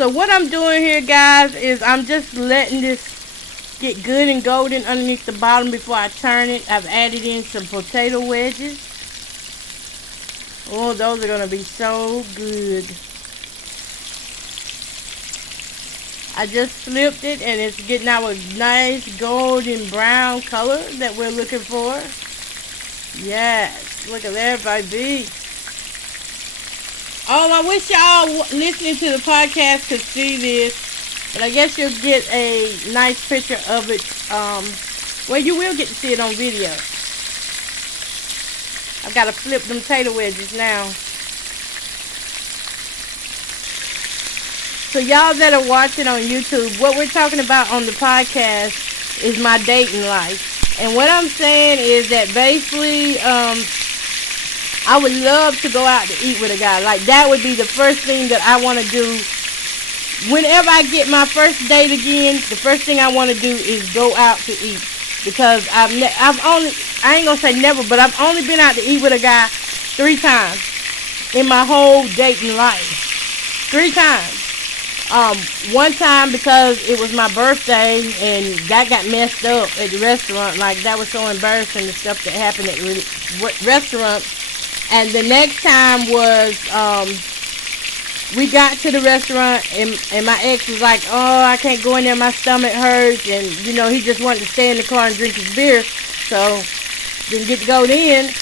So what I'm doing here, guys, is I'm just letting this get good and golden underneath the bottom before I turn it. I've added in some potato wedges. Oh, those are going to be so good. I just flipped it and it's getting our nice golden brown color that we're looking for. Yes, look at that, baby. Oh, I wish y'all listening to the podcast could see this, but I guess you'll get a nice picture of it. Well, you will get to see it on video. I've got to flip them potato wedges now. So y'all that are watching on YouTube, what we're talking about on the podcast is my dating life. And what I'm saying is that basically, I would love to go out to eat with a guy. Like, that would be the first thing that I want to do. Whenever I get my first date again, the first thing I want to do is go out to eat. Because I ain't going to say never, but I've only been out to eat with a guy 3 times in my whole dating life. 3 times. One time because it was my birthday and that got messed up at the restaurant. Like, that was so embarrassing, the stuff that happened at restaurants. And the next time was, we got to the restaurant and my ex was like, oh, I can't go in there, my stomach hurts. And, you know, he just wanted to stay in the car and drink his beer. So, didn't get to go in.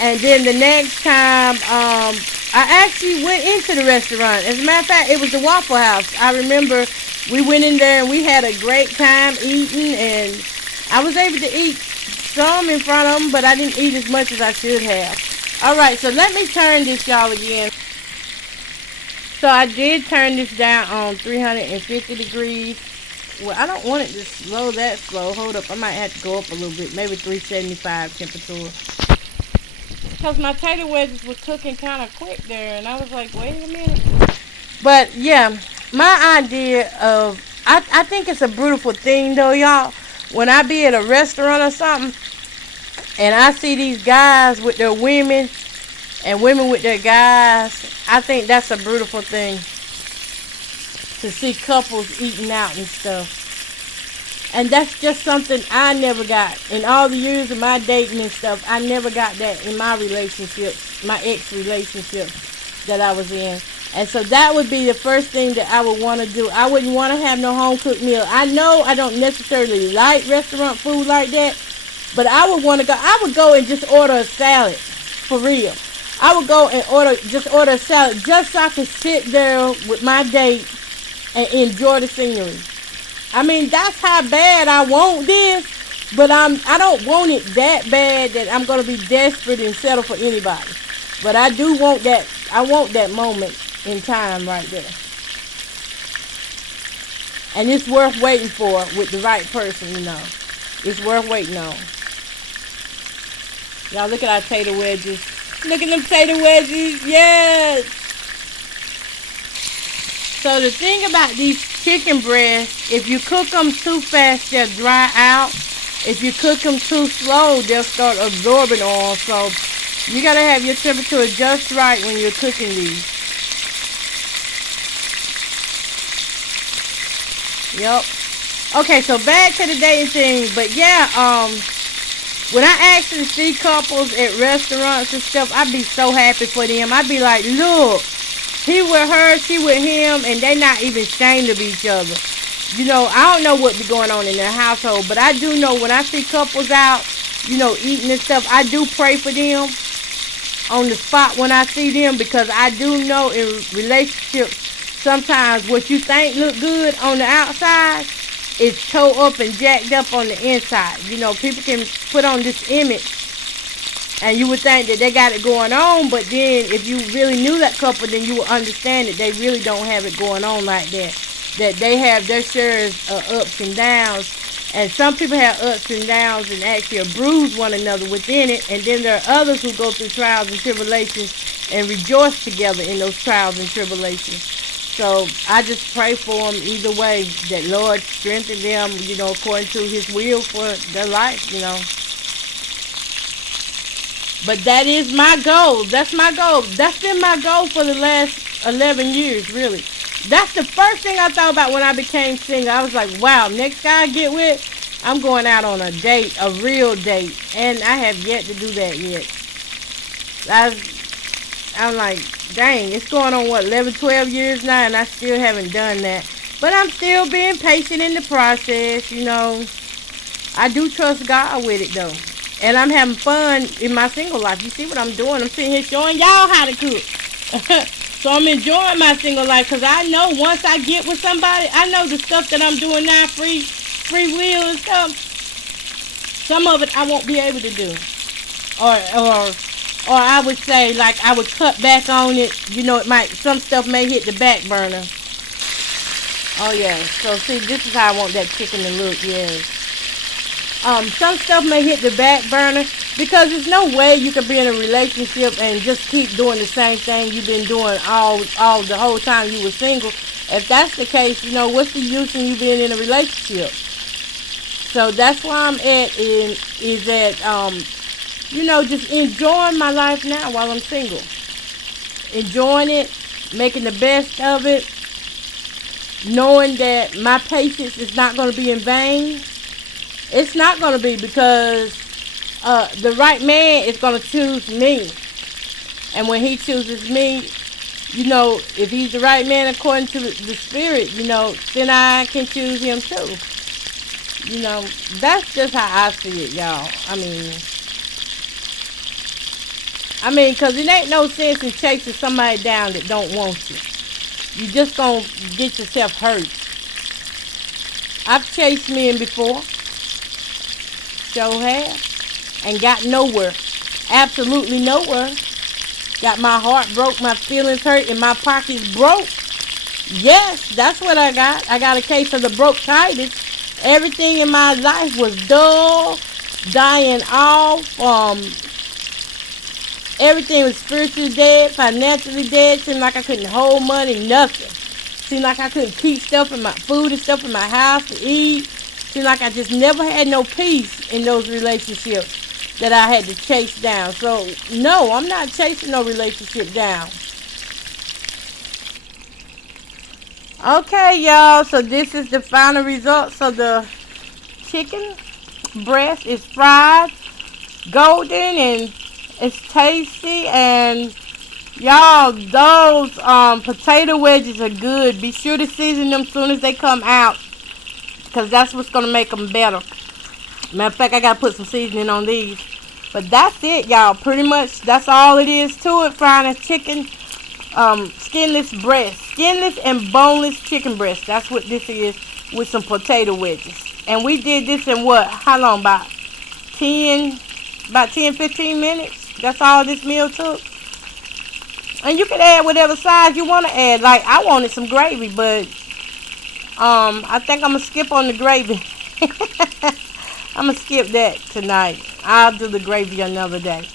And then the next time, I actually went into the restaurant. As a matter of fact, it was the Waffle House. I remember we went in there and we had a great time eating. And I was able to eat some in front of them, but I didn't eat as much as I should have. Alright, so let me turn this, y'all, again. So I did turn this down on 350 degrees. Well, I don't want it to slow that slow. Hold up, I might have to go up a little bit. Maybe 375 temperature. Because my potato wedges were cooking kind of quick there. And I was like, wait a minute. But, yeah, my idea of... I think it's a beautiful thing, though, y'all. When I be at a restaurant or something, and I see these guys with their women and women with their guys, I think that's a beautiful thing to see couples eating out and stuff. And that's just something I never got. In all the years of my dating and stuff, I never got that in my relationships, my ex-relationships that I was in. And so that would be the first thing that I would want to do. I wouldn't want to have no home-cooked meal. I know I don't necessarily like restaurant food like that, but I would want to go. I would go and just order a salad, for real. I would go and order a salad just so I could sit there with my date and enjoy the scenery. I mean, that's how bad I want this, but I don't want it that bad that I'm going to be desperate and settle for anybody. But I do want that. I want that moment in time right there. And it's worth waiting for with the right person, you know. It's worth waiting on. Y'all, look at our potato wedges. Look at them potato wedges. Yes. So the thing about these chicken breasts, if you cook them too fast, they'll dry out. If you cook them too slow, they'll start absorbing oil. So you got to have your temperature just right when you're cooking these. Yep. Okay, so back to the dating thing. But yeah, when I actually see couples at restaurants and stuff, I'd be so happy for them. I'd be like, look, he with her, she with him, and they not even ashamed of each other. You know, I don't know what be going on in their household, but I do know when I see couples out, you know, eating and stuff, I do pray for them on the spot when I see them, because I do know in relationships, sometimes what you think look good on the outside is toe up and jacked up on the inside. You know, people can put on this image and you would think that they got it going on, but then if you really knew that couple, then you would understand that they really don't have it going on like that. That they have their shares of ups and downs. And some people have ups and downs and actually bruise one another within it. And then there are others who go through trials and tribulations and rejoice together in those trials and tribulations. So I just pray for them either way, that Lord strengthen them, you know, according to his will for their life, you know. But that is my goal. That's my goal. That's been my goal for the last 11 years, really. That's the first thing I thought about when I became single. I was like, wow, next guy I get with, I'm going out on a date, a real date. And I have yet to do that yet. I'm like, dang, it's going on, what, 11, 12 years now, and I still haven't done that. But I'm still being patient in the process, you know. I do trust God with it, though. And I'm having fun in my single life. You see what I'm doing? I'm sitting here showing y'all how to cook. So I'm enjoying my single life because I know once I get with somebody, I know the stuff that I'm doing now, free will and stuff, some of it I won't be able to do. Or I would say, like, I would cut back on it. You know, some stuff may hit the back burner. Oh, yeah. So, see, this is how I want that chicken to look, yes. Some stuff may hit the back burner because there's no way you can be in a relationship and just keep doing the same thing you've been doing all the whole time you were single. If that's the case, you know, what's the use in you being in a relationship? So that's where I'm at is that, you know, just enjoying my life now while I'm single. Enjoying it, making the best of it, knowing that my patience is not going to be in vain. It's not going to be because the right man is going to choose me. And when he chooses me, you know, if he's the right man according to the spirit, you know, then I can choose him too. You know, that's just how I see it, y'all. I mean, because it ain't no sense in chasing somebody down that don't want you. You just gonna get yourself hurt. I've chased men before. Sure have. And got nowhere. Absolutely nowhere. Got my heart broke, my feelings hurt, and my pockets broke. Yes, that's what I got. I got a case of the bronchitis. Everything in my life was dull, dying off. Everything was spiritually dead, financially dead. Seemed like I couldn't hold money, nothing. Seemed like I couldn't keep stuff in my food and stuff in my house to eat. Seemed like I just never had no peace in those relationships that I had to chase down. So, no, I'm not chasing no relationship down. Okay, y'all, so this is the final results of the chicken breast. It's fried, golden, and it's tasty. And y'all, those potato wedges are good. Be sure to season them as soon as they come out, because that's what's going to make them better. Matter of fact, I got to put some seasoning on these. But that's it, y'all. Pretty much, that's all it is to it. Frying a chicken, skinless breast. Skinless and boneless chicken breast. That's what this is, with some potato wedges. And we did this in what? How long? About 10, 15 minutes. That's all this meal took. And you can add whatever size you want to add. Like, I wanted some gravy, but I think I'm going to skip on the gravy. I'm going to skip that tonight. I'll do the gravy another day.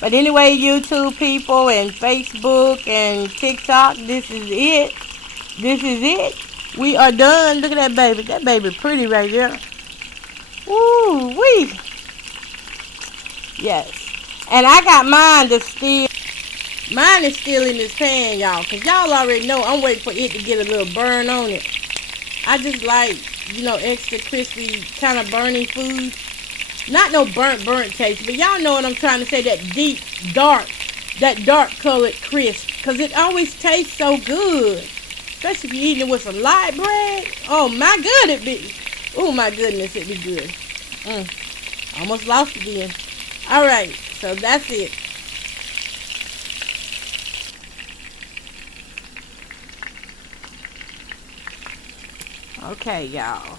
But anyway, YouTube people and Facebook and TikTok, this is it. This is it. We are done. Look at that baby. That baby pretty right there. Woo wee. Yes. And I got mine to still. Mine is still in this pan, y'all. Because y'all already know I'm waiting for it to get a little burn on it. I just like, you know, extra crispy kind of burning food. Not no burnt taste, but y'all know what I'm trying to say. That deep, dark colored crisp. Because it always tastes so good. Especially if you're eating it with some light bread. Oh my good it be. Oh my goodness, it be good. Almost lost again. Alright, so that's it. Okay, y'all.